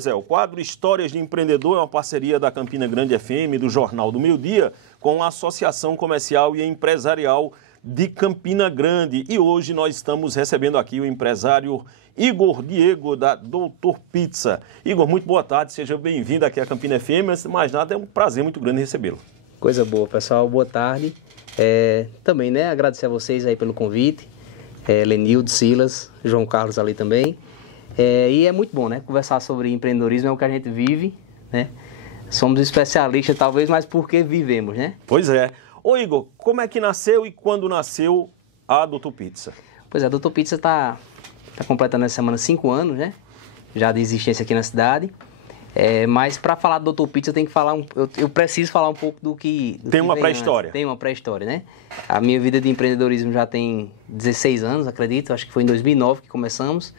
Pois é, o quadro Histórias de Empreendedor é uma parceria da Campina Grande FM, do Jornal do Meio Dia, com a Associação Comercial e Empresarial de Campina Grande. E hoje nós estamos recebendo aqui o empresário Igor Diego, da Doutor Pizza. Igor, muito boa tarde, seja bem-vindo aqui à Campina FM. Antes de mais nada, é um prazer muito grande recebê-lo. Coisa boa, pessoal. Boa tarde. Também, agradecer a vocês aí pelo convite. Lenildo, Silas, João Carlos ali também. E é muito bom, conversar sobre empreendedorismo, é o que a gente vive, Somos especialistas, talvez, mas porque vivemos, Pois é. Ô Igor, como é que nasceu e quando nasceu a Doutor Pizza? Pois é, a Doutor Pizza está completando essa semana 5 anos, já de existência aqui na cidade. Mas para falar do Doutor Pizza, eu preciso falar um pouco do que tem uma pré-história. Tem uma pré-história, A minha vida de empreendedorismo já tem 16 anos, acredito. Acho que foi em 2009 que começamos.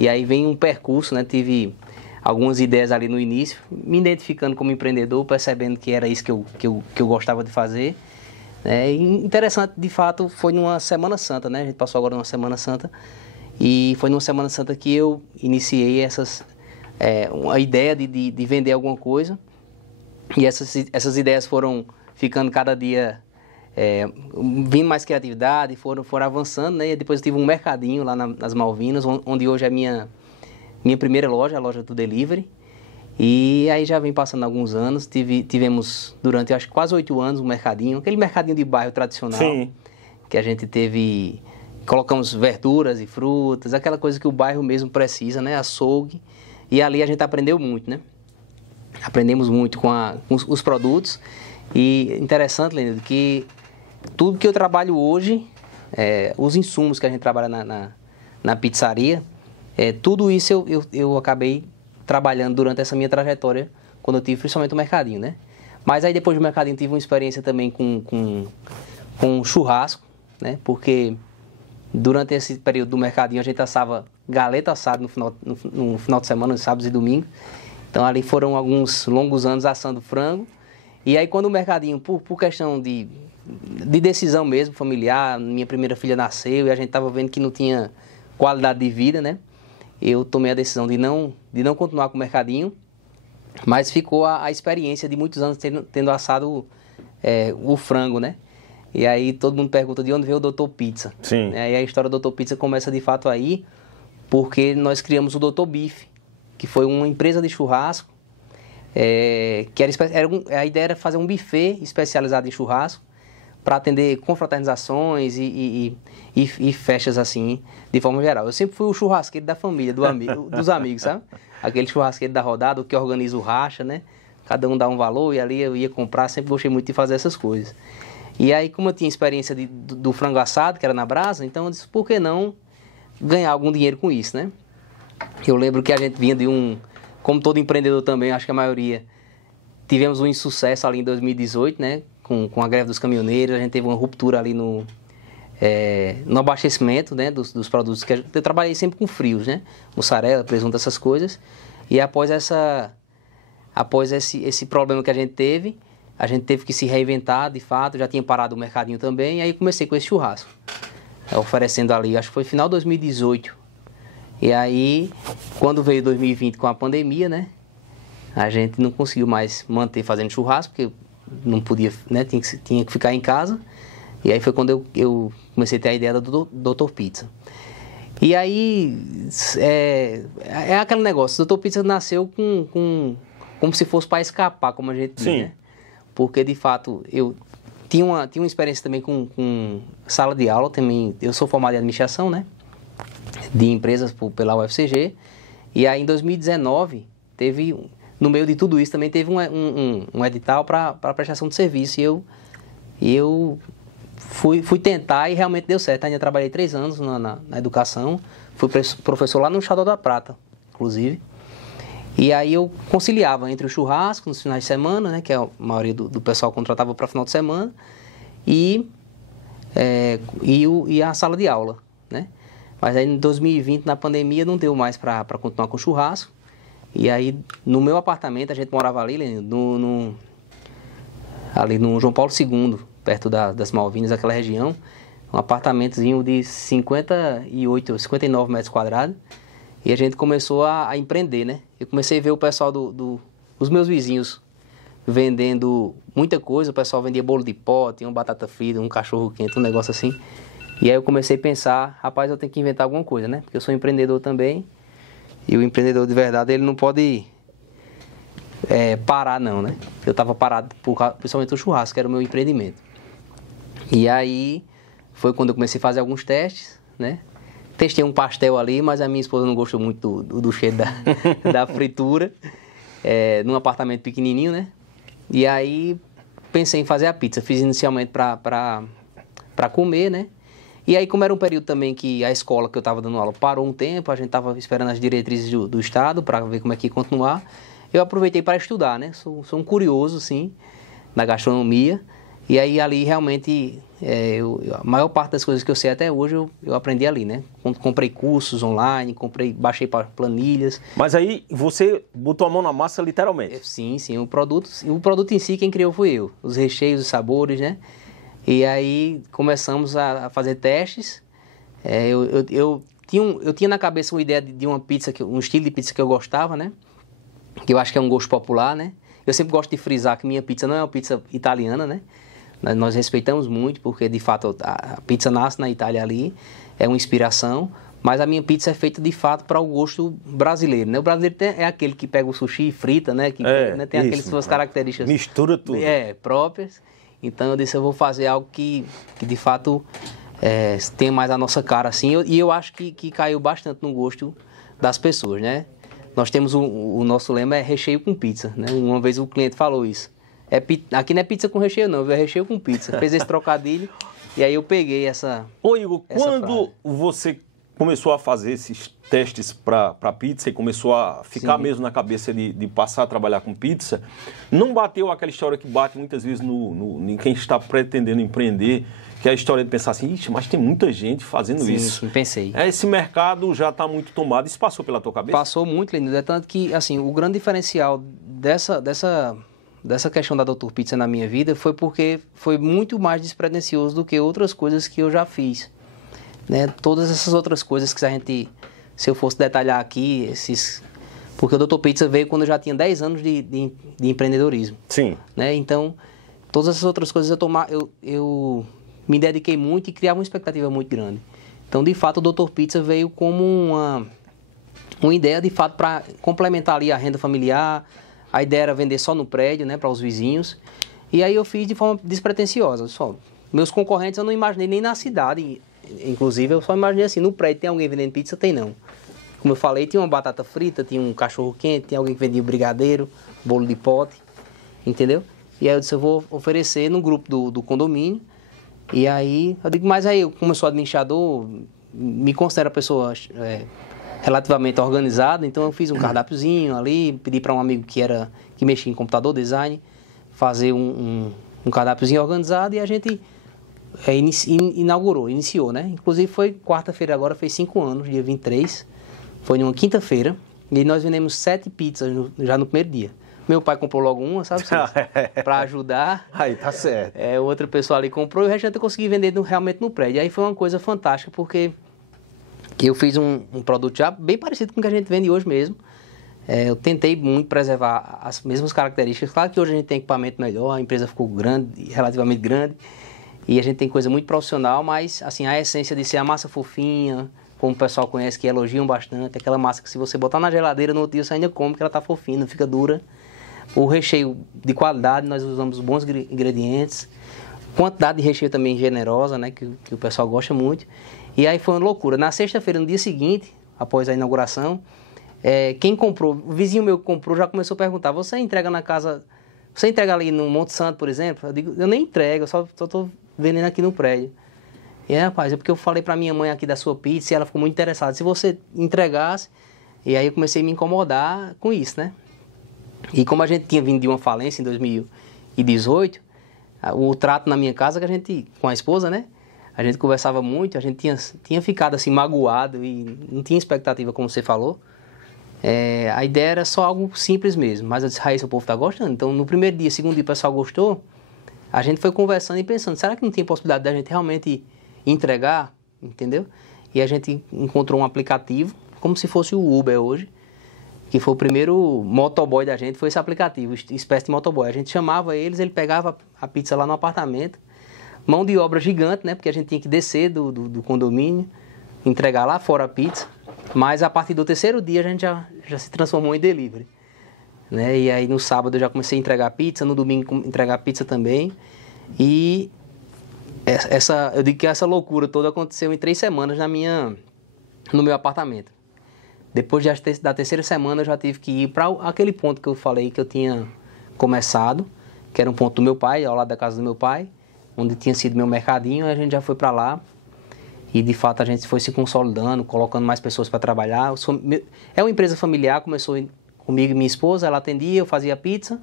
E aí vem um percurso, Tive algumas ideias ali no início, me identificando como empreendedor, percebendo que era isso que eu gostava de fazer. E interessante, de fato, foi numa Semana Santa, A gente passou agora numa Semana Santa. E foi numa Semana Santa que eu iniciei a ideia de vender alguma coisa. E essas ideias foram ficando cada dia, vindo mais criatividade, foram avançando, E depois eu tive um mercadinho lá nas Malvinas, onde hoje é a minha primeira loja, a loja do delivery. E aí já vem passando alguns anos, tivemos durante, acho que quase 8 anos, um mercadinho, aquele mercadinho de bairro tradicional. Sim. Que a gente colocamos verduras e frutas, aquela coisa que o bairro mesmo precisa, açougue. E ali a gente aprendeu muito, Aprendemos muito com os produtos. E interessante, Leandro, que tudo que eu trabalho hoje, os insumos que a gente trabalha na pizzaria, tudo isso eu acabei trabalhando durante essa minha trajetória, quando eu tive principalmente o mercadinho, Mas aí depois do mercadinho tive uma experiência também com churrasco, Porque durante esse período do mercadinho a gente assava galeta assada no final de semana, nos sábados e domingos. Então ali foram alguns longos anos assando frango. E aí quando o mercadinho, por questão de decisão mesmo, familiar, minha primeira filha nasceu e a gente estava vendo que não tinha qualidade de vida, Eu tomei a decisão de não continuar com o mercadinho, mas ficou a experiência de muitos anos tendo assado o frango, E aí todo mundo pergunta de onde veio o Doutor Pizza. Sim. E a história do Doutor Pizza começa de fato aí, porque nós criamos o Doutor Bife, que foi uma empresa de churrasco, que a ideia era fazer um buffet especializado em churrasco, para atender confraternizações e festas assim, de forma geral. Eu sempre fui o churrasqueiro da família, dos amigos, sabe? Aquele churrasqueiro da rodada, o que organiza o racha, Cada um dá um valor e ali eu ia comprar, sempre gostei muito de fazer essas coisas. E aí, como eu tinha experiência do frango assado, que era na brasa, então eu disse, por que não ganhar algum dinheiro com isso, Eu lembro que a gente vinha como todo empreendedor também, acho que a maioria, tivemos um insucesso ali em 2018, Com a greve dos caminhoneiros, a gente teve uma ruptura ali no abastecimento, dos produtos que eu trabalhei sempre com frios, mussarela, presunto, essas coisas. E após esse problema que a gente teve que se reinventar, de fato, já tinha parado o mercadinho também, e aí comecei com esse churrasco, oferecendo ali, acho que foi final de 2018. E aí, quando veio 2020 com a pandemia, a gente não conseguiu mais manter fazendo churrasco, porque não podia, tinha que ficar em casa. E aí foi quando eu comecei a ter a ideia do Doutor Pizza. E aí, é aquele negócio, o Doutor Pizza nasceu como se fosse para escapar, como a gente diz, Porque, de fato, eu tinha uma experiência também com sala de aula, também. Eu sou formado em administração, de empresas pela UFCG. E aí, em 2019, no meio de tudo isso, também teve um edital para prestação de serviço. E eu fui tentar e realmente deu certo. Ainda trabalhei 3 anos na educação. Fui professor lá no Xadó da Prata, inclusive. E aí eu conciliava entre o churrasco nos finais de semana, que a maioria do pessoal contratava para final de semana, e a sala de aula, Mas aí em 2020, na pandemia, não deu mais para continuar com o churrasco. E aí, no meu apartamento, a gente morava ali, ali no João Paulo II, perto das Malvinas, aquela região, um apartamentozinho de 59 metros quadrados. E a gente começou a empreender, né? Eu comecei a ver o pessoal os meus vizinhos vendendo muita coisa. O pessoal vendia bolo de pó, tinha uma batata frita, um cachorro quente, um negócio assim. E aí eu comecei a pensar, rapaz, eu tenho que inventar alguma coisa, né? Porque eu sou empreendedor também. E o empreendedor de verdade, ele não pode parar não, né? Eu estava parado, principalmente o churrasco, que era o meu empreendimento. E aí foi quando eu comecei a fazer alguns testes, né? Testei um pastel ali, mas a minha esposa não gostou muito do cheiro da fritura. Num apartamento pequenininho, né? E aí pensei em fazer a pizza. Fiz inicialmente para comer, né? E aí, como era um período também que a escola que eu estava dando aula parou um tempo, a gente estava esperando as diretrizes do Estado para ver como é que ia continuar, eu aproveitei para estudar, né? Sou um curioso, sim, na gastronomia. E aí, ali, realmente, a maior parte das coisas que eu sei até hoje, eu aprendi ali, né? Comprei cursos online, baixei planilhas. Mas aí, você botou a mão na massa, literalmente? Sim. O produto em si, quem criou fui eu. Os recheios, os sabores, né? E aí, começamos a fazer testes. Eu tinha na cabeça uma ideia de uma pizza, um estilo de pizza que eu gostava, né? Que eu acho que é um gosto popular, né? Eu sempre gosto de frisar que minha pizza não é uma pizza italiana, né? Nós respeitamos muito, porque de fato a pizza nasce na Itália ali, é uma inspiração, mas a minha pizza é feita de fato para o gosto brasileiro, né? O brasileiro é aquele que pega o sushi e frita, né? Né? Tem aquelas suas características... Mistura tudo. Próprias. Então eu disse, eu vou fazer algo que de fato tenha mais a nossa cara, assim, e eu acho que caiu bastante no gosto das pessoas, né? Nós temos o nosso lema é recheio com pizza, né? Uma vez o cliente falou isso. Aqui não é pizza com recheio não, é recheio com pizza. Fez esse trocadilho e aí eu peguei essa... Ô Igor, quando você começou a fazer esses testes para pizza e começou a ficar mesmo na cabeça de passar a trabalhar com pizza, não bateu aquela história que bate muitas vezes em quem está pretendendo empreender, que é a história de pensar assim, ixi, mas tem muita gente fazendo isso. Sim, pensei. Esse mercado já está muito tomado. Isso passou pela tua cabeça? Passou muito, Lenildo. É tanto que, assim, o grande diferencial dessa questão da Doutor Pizza na minha vida foi porque foi muito mais despretensioso do que outras coisas que eu já fiz, né? Todas essas outras coisas que se eu fosse detalhar aqui, porque o Doutor Pizza veio quando eu já tinha 10 anos de empreendedorismo. Sim. Né? Então, todas essas outras coisas eu me dediquei muito e criava uma expectativa muito grande. Então, de fato, o Doutor Pizza veio como uma ideia, de fato, para complementar ali a renda familiar. A ideia era vender só no prédio, né, para os vizinhos. E aí eu fiz de forma despretensiosa. Meus concorrentes eu não imaginei nem na cidade. Inclusive, eu só imaginei assim, no prédio tem alguém vendendo pizza? Tem não. Como eu falei, tinha uma batata frita, tinha um cachorro quente, tinha alguém que vendia brigadeiro, bolo de pote, entendeu? E aí eu disse, eu vou oferecer no grupo do condomínio. E aí, eu digo, mas aí, como eu sou administrador, me considero a pessoa relativamente organizada, então eu fiz um cardápiozinho ali, pedi para um amigo que mexia em computador, design, fazer um cardápiozinho organizado e a gente iniciou, né? Inclusive foi quarta-feira agora, fez 5 anos, dia 23, foi numa quinta-feira, e nós vendemos 7 pizzas já no primeiro dia. Meu pai comprou logo uma, sabe? Para ajudar. Aí, tá certo. Outra pessoa ali comprou e o restante eu consegui vender realmente no prédio. Aí foi uma coisa fantástica, porque eu fiz um produto já bem parecido com o que a gente vende hoje mesmo. Eu tentei muito preservar as mesmas características. Claro que hoje a gente tem equipamento melhor, a empresa ficou grande, relativamente grande, e a gente tem coisa muito profissional, mas assim, a essência de ser a massa fofinha, como o pessoal conhece, que elogiam bastante, aquela massa que se você botar na geladeira no outro dia você ainda come, que ela tá fofinha, não fica dura. O recheio de qualidade, nós usamos bons ingredientes. Quantidade de recheio também generosa, né? Que o pessoal gosta muito. E aí foi uma loucura. Na sexta-feira, no dia seguinte, após a inauguração, quem comprou, o vizinho meu que comprou já começou a perguntar, você entrega na casa, você entrega ali no Monte Santo, por exemplo? Eu digo, eu nem entrego, eu só estou vendendo aqui no prédio. E rapaz, é porque eu falei para minha mãe aqui da sua pizza e ela ficou muito interessada. Se você entregasse, e aí eu comecei a me incomodar com isso, né? E como a gente tinha vindo de uma falência em 2018, o trato na minha casa, que a gente, com a esposa, né? A gente conversava muito, a gente tinha ficado assim magoado e não tinha expectativa, como você falou. A ideia era só algo simples mesmo, mas eu disse, Raíssa, o povo tá gostando. Então, no primeiro dia, segundo dia, o pessoal gostou, a gente foi conversando e pensando, será que não tem possibilidade da gente realmente entregar, entendeu? E a gente encontrou um aplicativo como se fosse o Uber hoje, que foi o primeiro motoboy da gente, foi esse aplicativo, espécie de motoboy. A gente chamava eles, ele pegava a pizza lá no apartamento, mão de obra gigante, né? Porque a gente tinha que descer do condomínio, entregar lá fora a pizza. Mas a partir do terceiro dia a gente já se transformou em delivery, né? E aí no sábado eu já comecei a entregar pizza, no domingo entregar pizza também. E eu digo que essa loucura toda aconteceu em 3 semanas no meu apartamento. Depois da terceira semana eu já tive que ir para aquele ponto que eu falei que eu tinha começado, que era um ponto do meu pai, ao lado da casa do meu pai, onde tinha sido meu mercadinho. A gente já foi para lá e de fato a gente foi se consolidando, colocando mais pessoas para trabalhar. É uma empresa familiar, começou comigo e minha esposa, ela atendia, eu fazia pizza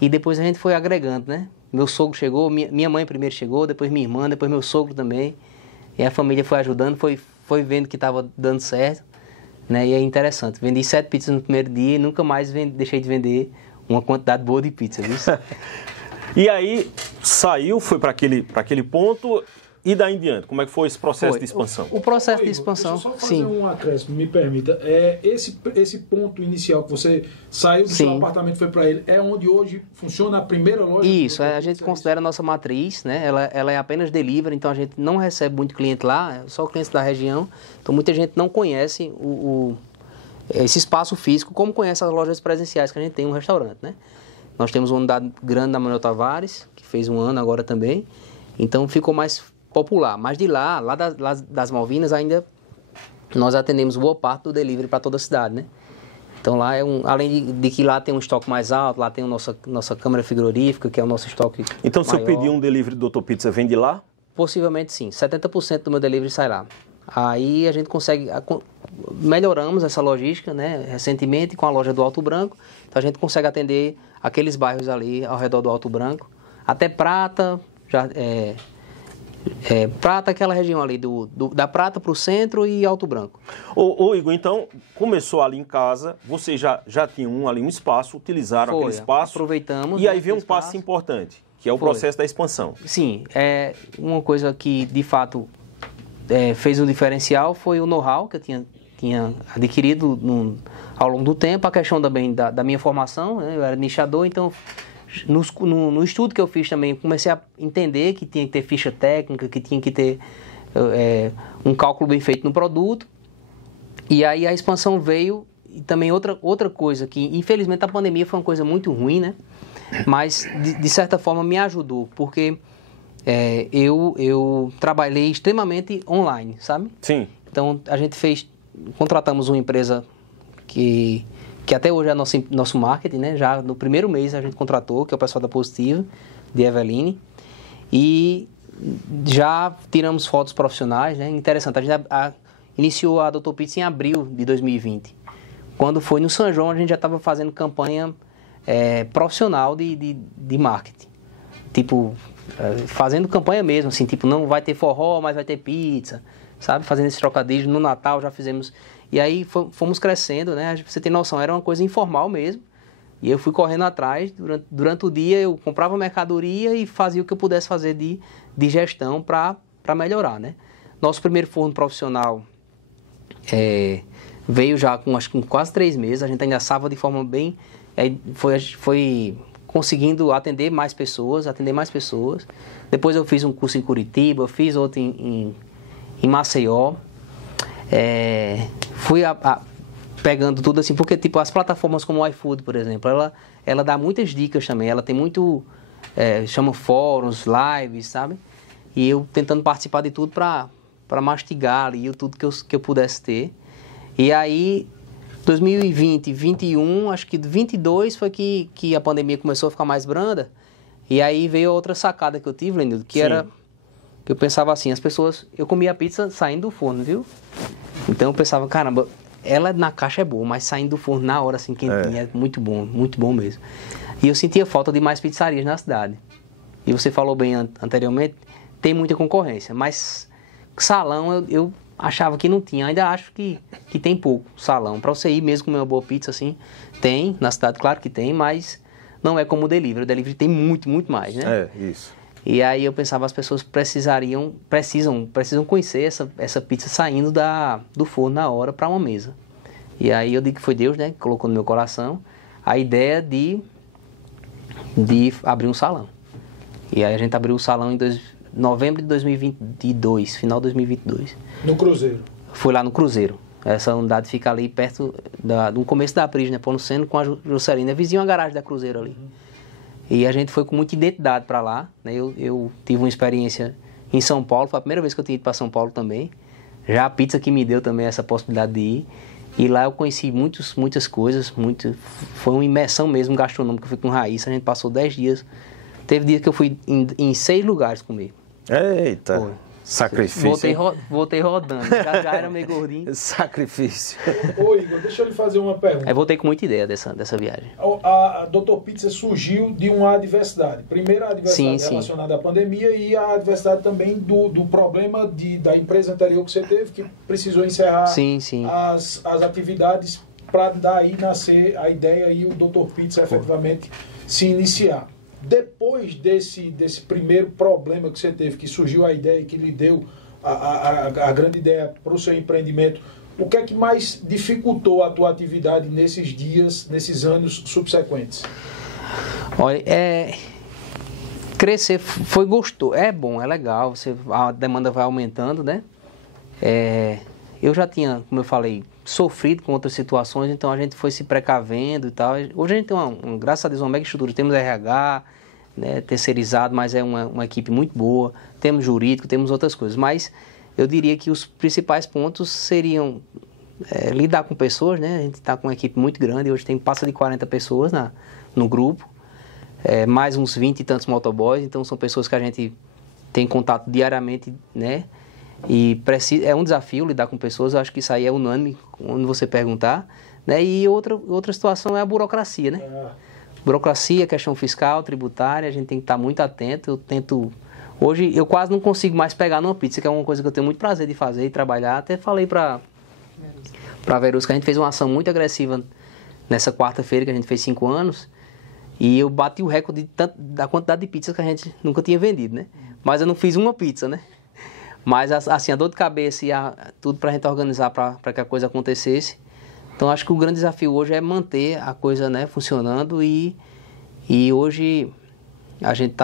e depois a gente foi agregando, né? Meu sogro chegou, minha mãe primeiro chegou, depois minha irmã, depois meu sogro também. E a família foi ajudando, foi vendo que estava dando certo, né? E é interessante. Vendi 7 pizzas no primeiro dia e nunca mais deixei de vender uma quantidade boa de pizza, viu? E aí, saiu, foi para aquele ponto. E daí em diante, como é que foi esse processo de expansão? O processo de expansão, deixa eu só fazer um acréscimo, me permita. Esse ponto inicial que você saiu do seu apartamento e foi para ele, é onde hoje funciona a primeira loja? Isso, a gente considera a nossa matriz, né? Ela é apenas delivery, então a gente não recebe muito cliente lá, só clientes da região. Então muita gente não conhece esse espaço físico como conhece as lojas presenciais que a gente tem, um restaurante, né? Nós temos uma unidade grande na Manuel Tavares, que fez 1 ano agora também, então ficou mais popular, mas de lá das Malvinas ainda nós atendemos boa parte do delivery para toda a cidade, né? Então lá além de que lá tem um estoque mais alto, lá tem a nossa câmara frigorífica, que é o nosso estoque Então maior. Se eu pedir um delivery do Dr. Pizza, vem de lá? Possivelmente sim, 70% do meu delivery sai lá. Aí a gente consegue, melhoramos essa logística, né, recentemente com a loja do Alto Branco, então a gente consegue atender aqueles bairros ali ao redor do Alto Branco, até Prata, Prata, aquela região ali, da Prata para o centro e Alto Branco. Ô Igor, então, começou ali em casa, vocês já tinham um espaço, utilizaram aquele espaço. Aproveitamos. E aí veio um passo importante, que é o processo da expansão. Sim, uma coisa que de fato fez um diferencial foi o know-how que eu tinha adquirido ao longo do tempo, a questão também da minha formação, né? Eu era nichador, então no estudo que eu fiz também, comecei a entender que tinha que ter ficha técnica, que tinha que ter um cálculo bem feito no produto. E aí a expansão veio, e também outra coisa, que infelizmente a pandemia foi uma coisa muito ruim, né? Mas de certa forma me ajudou, porque eu trabalhei extremamente online, sabe? Sim. Então a gente contratamos uma empresa que até hoje é nosso marketing, né? Já no primeiro mês a gente contratou, que é o pessoal da Positiva, de Eveline. E já tiramos fotos profissionais, né? Interessante, a gente iniciou a Dr. Pizza em abril de 2020. Quando foi no São João, a gente já estava fazendo campanha profissional de marketing. Tipo, fazendo campanha mesmo, assim, tipo, não vai ter forró, mas vai ter pizza, sabe? Fazendo esse trocadilho. No Natal já fizemos... E aí fomos crescendo, né? Você tem noção, era uma coisa informal mesmo. E eu fui correndo atrás, durante o dia eu comprava mercadoria e fazia o que eu pudesse fazer de gestão para melhorar, né? Nosso primeiro forno profissional veio já com quase 3 meses, a gente ainda assava de forma bem... Foi conseguindo atender mais pessoas. Depois eu fiz um curso em Curitiba, fiz outro em Maceió. Fui pegando tudo assim, porque tipo, as plataformas como o iFood, por exemplo, ela dá muitas dicas também, ela tem muito, chama fóruns, lives, sabe? E eu tentando participar de tudo para mastigar ali tudo que eu pudesse ter. E aí, 2020, 2021, acho que 22 foi que a pandemia começou a ficar mais branda, e aí veio outra sacada que eu tive, Lenildo, que era... que eu pensava assim, eu comia a pizza saindo do forno, viu? Então eu pensava, caramba, ela na caixa é boa, mas saindo do forno na hora, assim, quentinha, é muito bom mesmo. E eu sentia falta de mais pizzarias na cidade. E você falou bem anteriormente, tem muita concorrência, mas salão eu achava que não tinha, ainda acho que tem pouco salão. Para você ir mesmo comer uma boa pizza, assim, tem, na cidade, claro que tem, mas não é como o delivery tem muito mais, né? Isso. E aí eu pensava, as pessoas precisam conhecer essa pizza saindo do forno na hora para uma mesa. E aí eu digo que foi Deus, né, que colocou no meu coração a ideia de abrir um salão. E aí a gente abriu o salão em novembro de 2022, final de 2022. No Cruzeiro? Foi lá no Cruzeiro. Essa unidade fica ali perto do começo da Pris, né, Ponuceno com a Juscelina, é vizinho à garagem da Cruzeiro ali. E a gente foi com muita identidade para lá, né? Eu tive uma experiência em São Paulo, foi a primeira vez que eu tinha ido para São Paulo também. Já a pizza que me deu também essa possibilidade de ir. E lá eu conheci muitas coisas, foi uma imersão mesmo gastronômica, eu fui com Raíssa, a gente passou 10 dias. Teve dias que eu fui em 6 lugares comer. Eita! Foi. Sacrifício. Voltei rodando, já era meio gordinho. Sacrifício. Ô Igor, deixa eu lhe fazer uma pergunta. Aí voltei com muita ideia dessa viagem. A Dr. Pizza surgiu de uma adversidade. Primeiro a adversidade relacionada à pandemia e a adversidade também do problema da empresa anterior que você teve, que precisou encerrar as atividades para daí nascer a ideia e o Dr. Pizza efetivamente se iniciar. Depois desse primeiro problema que você teve, que surgiu a ideia e que lhe deu a grande ideia para o seu empreendimento, o que é que mais dificultou a tua atividade nesses dias, nesses anos subsequentes? Olha, crescer foi gostoso, é bom, é legal, a demanda vai aumentando, né? Eu já tinha, como eu falei, sofrido com outras situações, então a gente foi se precavendo e tal. Hoje a gente tem graças a Deus, uma mega estrutura. Temos RH, né, terceirizado, mas é uma equipe muito boa. Temos jurídico, temos outras coisas. Mas eu diria que os principais pontos seriam lidar com pessoas, né? A gente está com uma equipe muito grande, hoje passa de 40 pessoas no grupo, mais uns 20 e tantos motoboys, então são pessoas que a gente tem contato diariamente, né? E é um desafio lidar com pessoas, eu acho que isso aí é unânime, quando você perguntar, né? E outra situação é a burocracia, né? Burocracia, questão fiscal, tributária, a gente tem que estar muito atento. Hoje eu quase não consigo mais pegar numa pizza, que é uma coisa que eu tenho muito prazer de fazer e trabalhar. Até falei para Verus que a gente fez uma ação muito agressiva nessa quarta-feira, que a gente fez 5 anos, e eu bati o recorde da quantidade de pizzas que a gente nunca tinha vendido, né? Mas eu não fiz uma pizza, né? Mas, assim, a dor de cabeça e tudo para a gente organizar para que a coisa acontecesse. Então, acho que o grande desafio hoje é manter a coisa, né, funcionando e hoje a gente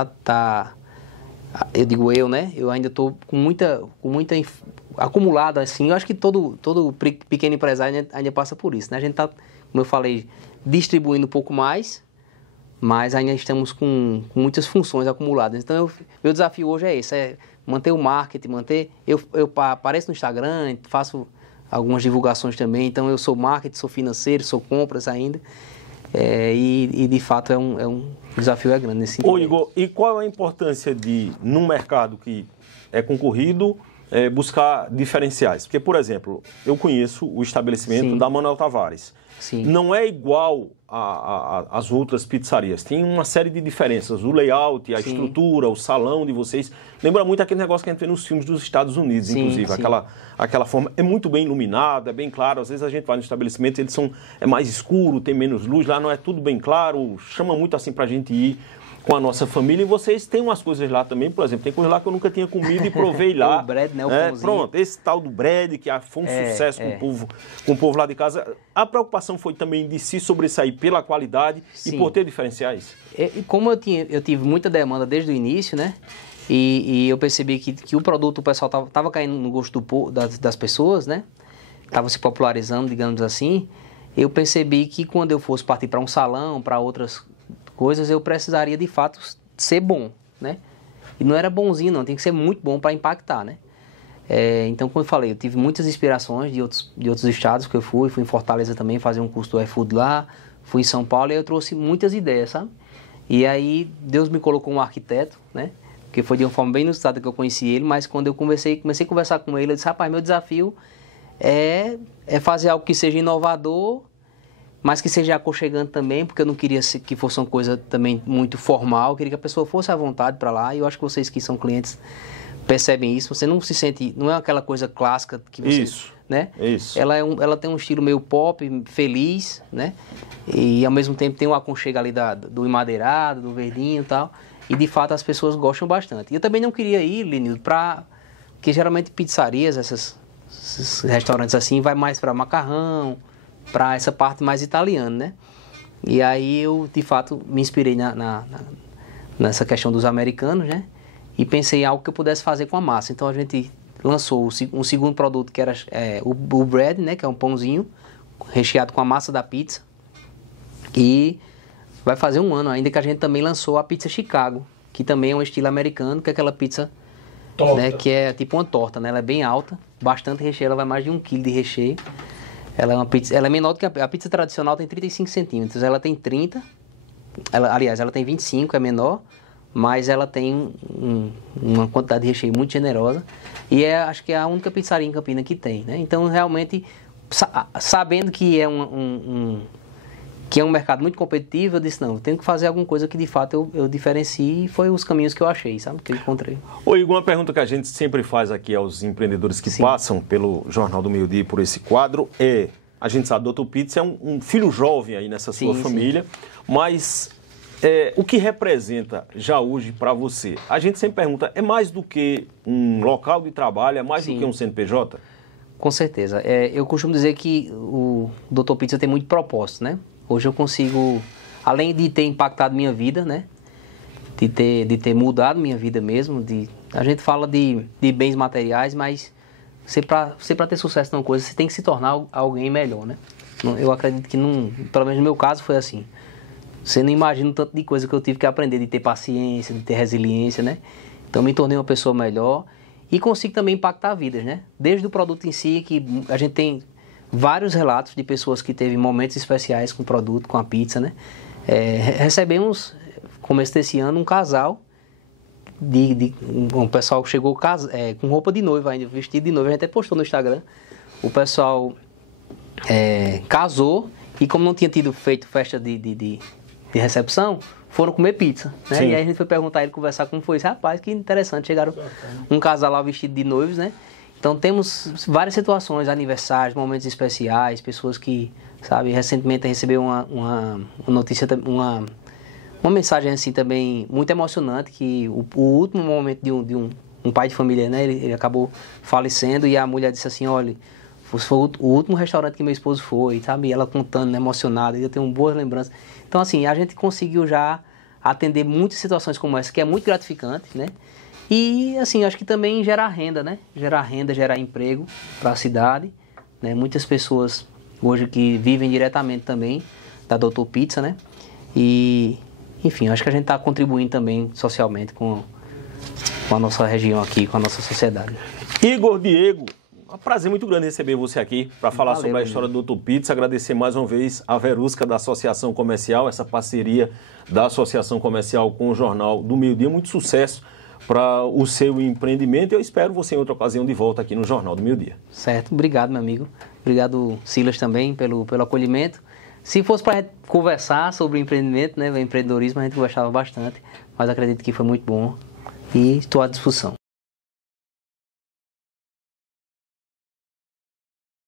eu digo né? Eu ainda estou com muita acumulada, assim. Eu acho que todo pequeno empresário ainda passa por isso, né? A gente está, como eu falei, distribuindo um pouco mais, mas ainda estamos com muitas funções acumuladas. Então, meu desafio hoje é esse, manter o marketing, eu apareço no Instagram, faço algumas divulgações também, então eu sou marketing, sou financeiro, sou compras ainda, e de fato o desafio é grande nesse sentido. Ô Igor, e qual é a importância de, num mercado que é concorrido, buscar diferenciais? Porque, por exemplo, eu conheço o estabelecimento da Manuel Tavares. Sim. Não é igual às outras pizzarias. Tem uma série de diferenças. O layout, a estrutura, o salão de vocês. Lembra muito aquele negócio que a gente vê nos filmes dos Estados Unidos, inclusive. Aquela forma. É muito bem iluminado, é bem claro. Às vezes a gente vai no estabelecimento, eles é mais escuro, tem menos luz. Lá não é tudo bem claro. Chama muito assim pra gente ir com a nossa família. E vocês têm umas coisas lá também, por exemplo, tem coisa lá que eu nunca tinha comido e provei lá. O bread, né? O pãozinho. Pronto, esse tal do bread, que foi um sucesso com o povo lá de casa. A preocupação foi também de se sobressair pela qualidade e por ter diferenciais? Como eu tive muita demanda desde o início, né? E eu percebi que o produto, o pessoal estava caindo no gosto das pessoas, né? Estava se popularizando, digamos assim. Eu percebi que quando eu fosse partir para um salão, para outras coisas, eu precisaria de fato ser bom, né? E não era bonzinho não, tem que ser muito bom para impactar, né? Então, como eu falei, eu tive muitas inspirações de outros estados que eu fui em Fortaleza também fazer um curso do iFood lá, fui em São Paulo e eu trouxe muitas ideias, sabe? E aí Deus me colocou um arquiteto, né? Porque foi de uma forma bem inusitada que eu conheci ele, mas quando eu comecei a conversar com ele, eu disse, rapaz, meu desafio é fazer algo que seja inovador, mas que seja aconchegante também, porque eu não queria que fosse uma coisa também muito formal, eu queria que a pessoa fosse à vontade para lá, e eu acho que vocês que são clientes percebem isso, você não se sente, não é aquela coisa clássica que você... Isso. né? Isso. Ela tem um estilo meio pop, feliz, né? E ao mesmo tempo tem um aconchego ali do emadeirado, do verdinho e tal. E de fato as pessoas gostam bastante. E eu também não queria ir, Lenildo, porque geralmente pizzarias, esses restaurantes assim, vai mais para macarrão, para essa parte mais italiana, né? E aí eu, de fato, me inspirei nessa questão dos americanos, né? E pensei em algo que eu pudesse fazer com a massa. Então a gente lançou um segundo produto que era o bread, né? Que é um pãozinho recheado com a massa da pizza. E vai fazer um ano ainda que a gente também lançou a pizza Chicago, que também é um estilo americano, que é aquela pizza, né, que é tipo uma torta, né? Ela é bem alta, bastante recheio, ela vai mais de 1 kg de recheio. Ela é uma pizza, ela é menor do que a pizza tradicional, tem 35 centímetros, ela tem 30, aliás, ela tem 25, é menor, mas ela tem uma quantidade de recheio muito generosa e acho que é a única pizzaria em Campina que tem, né? Então, realmente, sabendo que é um mercado muito competitivo, eu disse, não, eu tenho que fazer alguma coisa que de fato eu diferencie, e foi os caminhos que eu achei, sabe, que eu encontrei. Ô Igor, uma pergunta que a gente sempre faz aqui aos empreendedores que passam pelo Jornal do Meio-Dia por esse quadro a gente sabe, Dr. Pizza é um filho jovem aí nessa sua família, mas o que representa já hoje para você? A gente sempre pergunta, é mais do que um local de trabalho, é mais do que um CNPJ? Com certeza. Eu costumo dizer que o Dr. Pizza tem muito propósito, né? Hoje eu consigo, além de ter impactado minha vida, né? De ter mudado minha vida mesmo. A gente fala de bens materiais, mas você para ter sucesso numa coisa, você tem que se tornar alguém melhor, né? Eu acredito que, pelo menos no meu caso, foi assim. Você não imagina o tanto de coisa que eu tive que aprender, de ter paciência, de ter resiliência, né? Então me tornei uma pessoa melhor e consigo também impactar vidas, né? Desde o produto em si, que a gente tem vários relatos de pessoas que teve momentos especiais com o produto, com a pizza, né? Recebemos, começo desse ano, um casal, um pessoal que chegou com roupa de noiva ainda, vestido de noiva, a gente até postou no Instagram. O pessoal casou e como não tinha tido feito festa de recepção, foram comer pizza, né? Sim. E aí a gente foi perguntar ele, conversar como foi isso. Rapaz, que interessante, chegaram um casal lá vestido de noivos, né? Então temos várias situações, aniversários, momentos especiais, pessoas que, sabe, recentemente recebeu uma notícia, uma mensagem assim também muito emocionante, que o último momento de um pai de família, né, ele acabou falecendo e a mulher disse assim, olha, foi o último restaurante que meu esposo foi, sabe, e ela contando, né, emocionada, e eu tenho boas lembranças. Então assim, a gente conseguiu já atender muitas situações como essa, que é muito gratificante, né? E, assim, acho que também gerar renda, né? Gerar emprego para a cidade, né? Muitas pessoas hoje que vivem diretamente também da Dr. Pizza, né? E, enfim, acho que a gente está contribuindo também socialmente com a nossa região aqui, com a nossa sociedade. Igor Diego, é um prazer muito grande receber você aqui para falar sobre a história do Dr. Pizza. Agradecer mais uma vez a Verusca da Associação Comercial, essa parceria da Associação Comercial com o Jornal do Meio-Dia. Muito sucesso para o seu empreendimento. Eu espero você em outra ocasião de volta aqui no Jornal do Meio-Dia. Certo, obrigado, meu amigo. Obrigado, Silas, também pelo acolhimento. Se fosse para conversar sobre o empreendimento, né, o empreendedorismo, a gente conversava bastante, mas acredito que foi muito bom e estou à disposição.